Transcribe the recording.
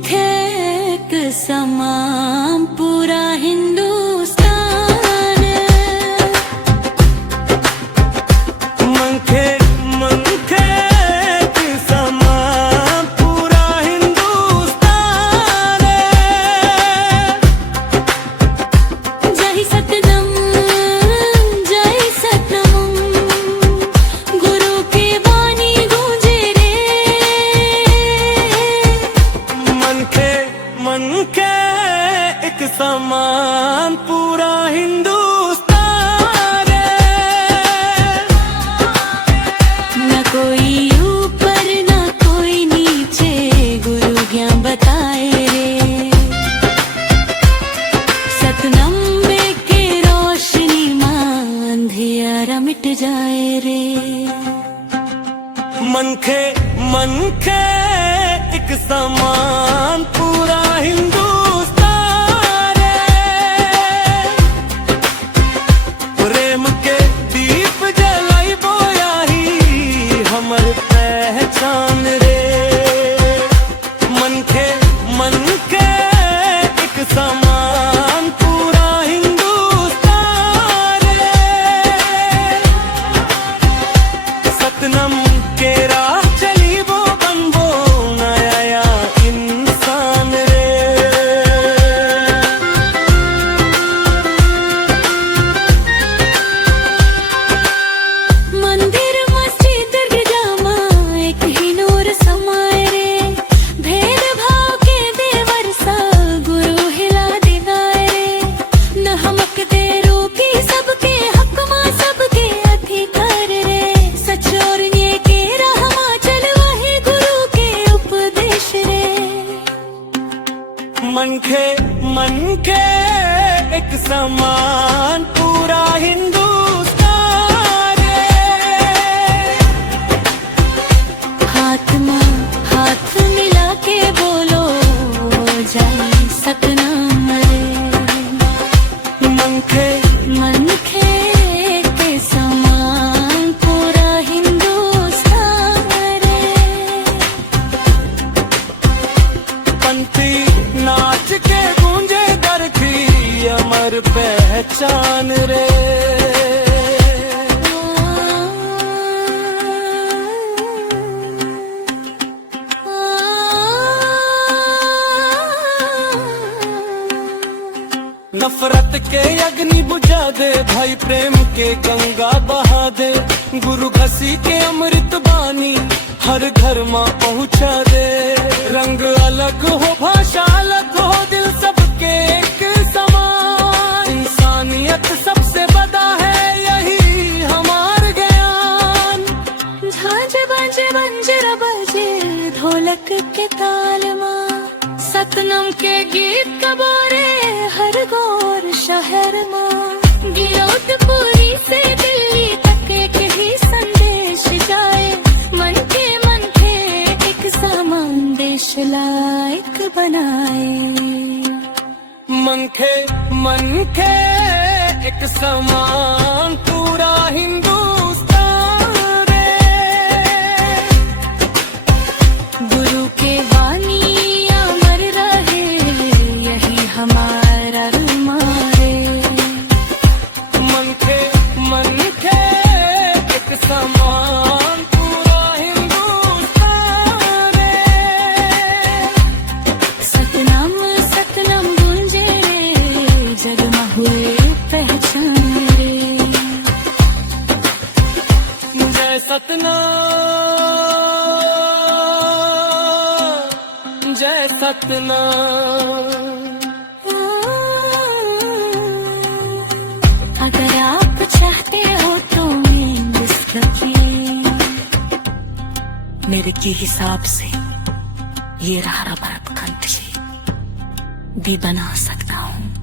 Cake समाम पूरा हिंदुस्तान मंखे मंखे समाम पूरा हिंदुस्तान जय सतनम गुरु की वाणी गूंजे रे मनखे मनखे एक समान पूरा हिंदुस्तान न कोई ऊपर न कोई नीचे गुरु ज्ञान बताए रे सतनम में के रोशनी मां अंधियारा मिट जाए रे मनखे मनखे एक समान पूरा हिंदुस्तान प्रेम के दीप जलाई बोया ही हमर पहचान रे मनखे मनखे एक समान पूरा हिंदुस्तान सतनम के राह चली वो बनबो नया इंसान रे मंदिर मस्जिद गिरजामा एक ही नूर समाए रे भेद भाव के देवर सा गुरु हिला दिगाए रे न हमक दे रूपी सबके हक मां सबके अधिकार रे सच और न्याय के राह मां चल वही गुरु के उपदेश रे मनखे मनखे एक समान पूरा हिंदुस्तान हाथ मां हाथ मिला के बोलो जय सतनाम रे मनखे मनखे के समान पूरा हिंदुस्तान रे पंथी नाच के गूंजे दरखी अमर पहचान रे नफरत के अग्नि बुझा दे भाई प्रेम के गंगा बहा दे गुरु घसी के अमृत बानी हर घर मां पहुंचा दे रंग अलग हो भाषा अलग हो दिल सबके एक समान इंसानियत सबसे बड़ा है यही हमार ज्ञान झांझ बाजे बंजरा बजे ढोलक के ताल मां सतनम के गीत कबारे हर गौर शहर मां गिरौदपुरी से दिल्ली तक एक ही संदेश जाए मन के एक समान देश लायक बनाए मनखे मनखे एक समान पूरा हिंदुस्तान रे गुरु के वाणी अमर रहे यही हमारा रुमारे मनखे मनखे एक समान पूरा हिंदुस्तान सतनाम सतनाम गूंजे रे जगमा हुए पहचान रे जय सतनाम जय सतनाम अगर आप चाहते हो तो मैं मेरे के हिसाब से ये रहा भरतखंड भी बना सकता हूँ।